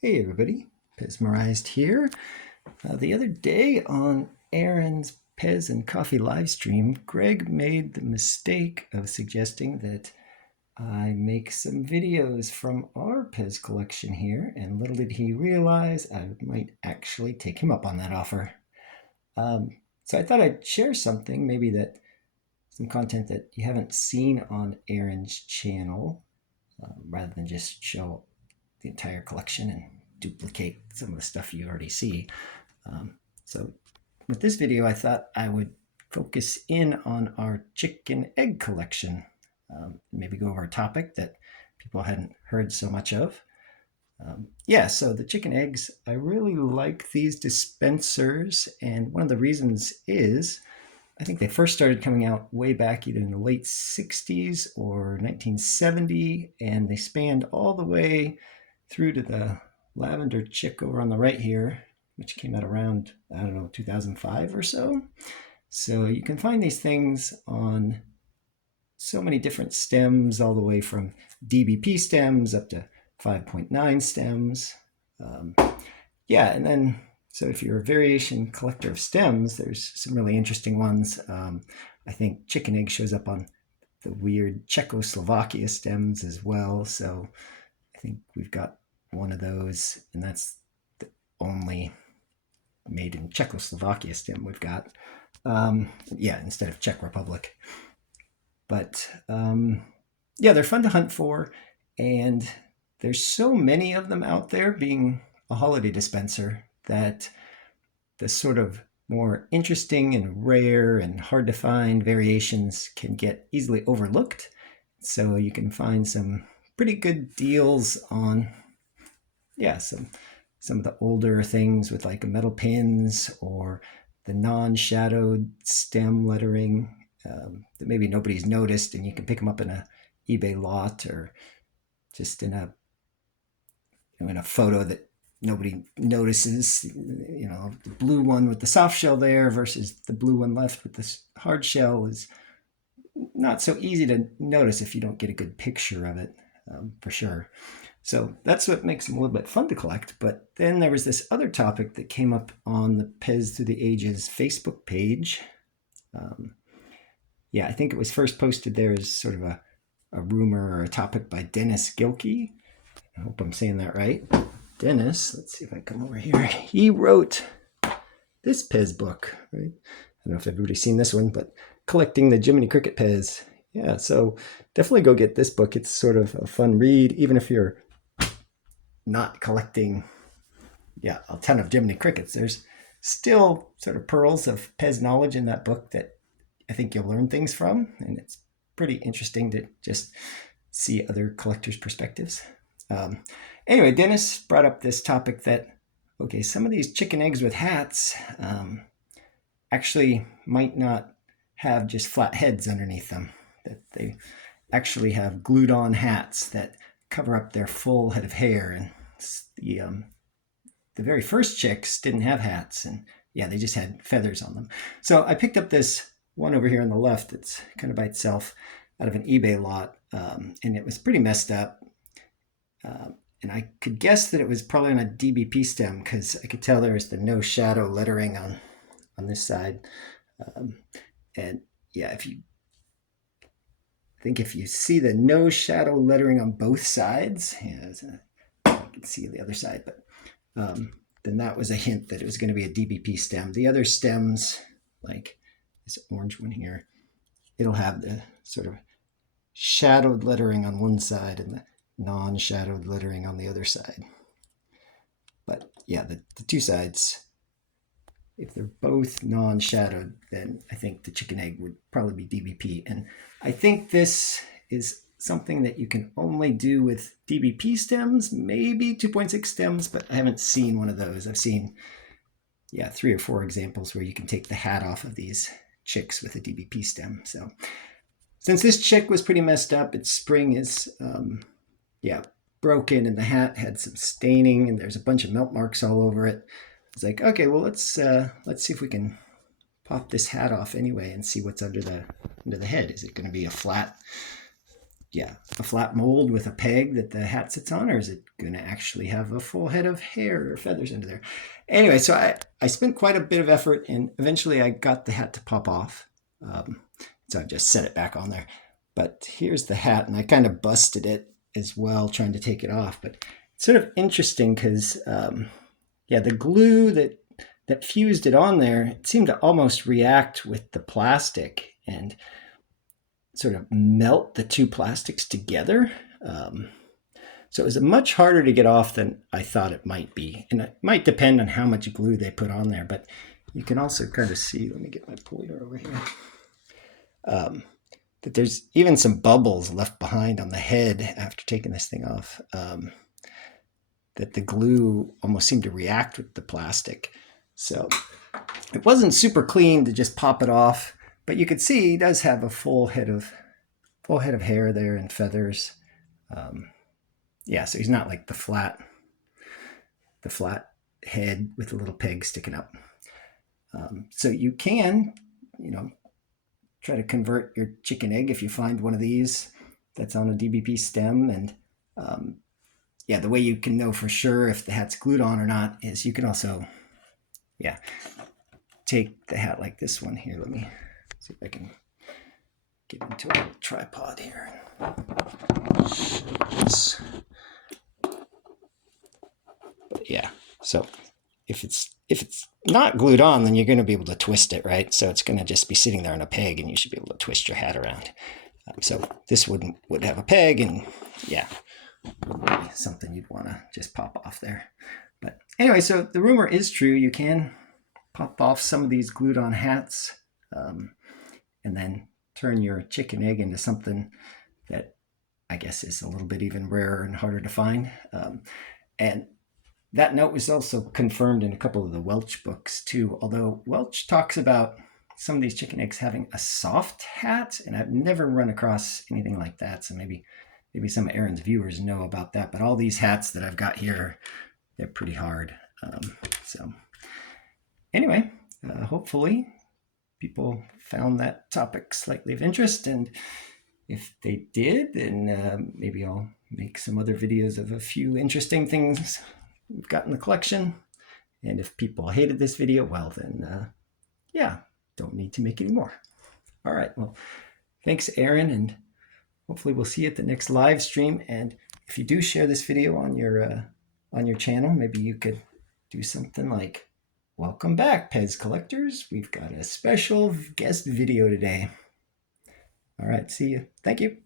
Hey everybody, Mesmerized here. The other day on Aaron's Pez and Coffee live stream, Greg made the mistake of suggesting that I make some videos from our Pez collection here, and little did he realize I might actually take him up on that offer. Um, so I thought I'd share something, maybe that some content that you haven't seen on Aaron's channel, rather than just show the entire collection and duplicate some of the stuff you already see. So with this video, I thought I would focus in on our chicken egg collection. Maybe go over a topic that people hadn't heard so much of. So the chicken eggs, I really like these dispensers, and one of the reasons is I think they first started coming out way back either in the late 60s or 1970, and they spanned all the way through to the lavender chick over on the right here, which came out around, I don't know, 2005 or so. So you can find these things on so many different stems, all the way from DBP stems up to 5.9 stems. Um, and then so if you're a variation collector of stems, there's some really interesting ones. I think chicken egg shows up on the weird Czechoslovakia stems as well. So I think we've got one of those, and that's the only made in Czechoslovakia stem we've got. Instead of Czech Republic. But they're fun to hunt for, and there's so many of them out there being a holiday dispenser that the sort of more interesting and rare and hard to find variations can get easily overlooked. So you can find some pretty good deals on some of the older things with like metal pins or the non-shadowed stem lettering that maybe nobody's noticed, and you can pick them up in a eBay lot or just in a photo that nobody notices. The blue one with the soft shell there versus the blue one left with the hard shell is not so easy to notice if you don't get a good picture of it, for sure. So that's what makes them a little bit fun to collect. But then there was this other topic that came up on the Pez Through the Ages Facebook page. I think it was first posted there as sort of a rumor or a topic by Dennis Gilkey. I hope I'm saying that right. Dennis, let's see if I come over here. He wrote this Pez book, right? I don't know if everybody's seen this one, but Collecting the Jiminy Cricket Pez. Yeah, so definitely go get this book. It's sort of a fun read, even if you're not collecting a ton of Jiminy Crickets. There's still sort of pearls of Pez knowledge in that book that I think you'll learn things from, and it's pretty interesting to just see other collectors' perspectives. Anyway, Dennis brought up this topic that, okay, some of these chicken eggs with hats actually might not have just flat heads underneath them, that they actually have glued on hats that cover up their full head of hair. And the very first chicks didn't have hats, and they just had feathers on them. So I picked up this one over here on the left. It's kind of by itself out of an eBay lot, and it was pretty messed up. And I could guess that it was probably on a DBP stem because I could tell there was the no shadow lettering on this side. If you see the no shadow lettering on both sides, I can see the other side, but then that was a hint that it was going to be a DBP stem. The other stems, like this orange one here, it'll have the sort of shadowed lettering on one side and the non-shadowed lettering on the other side. But the two sides, if they're both non-shadowed, then I think the chicken egg would probably be DBP. And I think this is something that you can only do with DBP stems, maybe 2.6 stems, but I haven't seen one of those. I've seen 3 or 4 examples where you can take the hat off of these chicks with a DBP stem. So since this chick was pretty messed up, its spring is broken, and the hat had some staining, and there's a bunch of melt marks all over it. It's like, okay, well, let's see if we can pop this hat off anyway and see what's under the head. Is it going to be a flat yeah, a flat mold with a peg that the hat sits on, or is it going to actually have a full head of hair or feathers under there? Anyway, so I spent quite a bit of effort, and eventually I got the hat to pop off. So I just set it back on there. But here's the hat, and I kind of busted it as well, trying to take it off. But it's sort of interesting because, yeah, the glue that fused it on there, it seemed to almost react with the plastic and sort of melt the two plastics together. So it was much harder to get off than I thought it might be. And it might depend on how much glue they put on there, but you can also kind of see, let me get my pointer over here, that there's even some bubbles left behind on the head after taking this thing off, that the glue almost seemed to react with the plastic. So it wasn't super clean to just pop it off, but you could see he does have a full head of hair there and feathers. Yeah, so he's not like the flat head with a little peg sticking up. So you can, try to convert your chicken egg if you find one of these that's on a DBP stem. And yeah, the way you can know for sure if the hat's glued on or not is you can also, yeah, take the hat like this one here. Let me see if I can get into a tripod here. But yeah, so if it's not glued on, then you're going to be able to twist it, right? So it's going to just be sitting there on a peg, and you should be able to twist your hat around. So this would have a peg, and yeah, something you'd want to just pop off there. But anyway, so the rumor is true. You can pop off some of these glued on hats, and then turn your chicken egg into something that I guess is a little bit even rarer and harder to find. And that note was also confirmed in a couple of the Welch books too, although Welch talks about some of these chicken eggs having a soft hat, and I've never run across anything like that. So maybe some of Aaron's viewers know about that, but all these hats that I've got here, they're pretty hard. So anyway, hopefully people found that topic slightly of interest, and if they did, then maybe I'll make some other videos of a few interesting things we've got in the collection. And if people hated this video, well then, yeah, don't need to make any more. All right, well, thanks, Aaron, and hopefully we'll see you at the next live stream. And if you do share this video on your channel, maybe you could do something like, welcome back, Pez collectors. We've got a special guest video today. All right, see you. Thank you.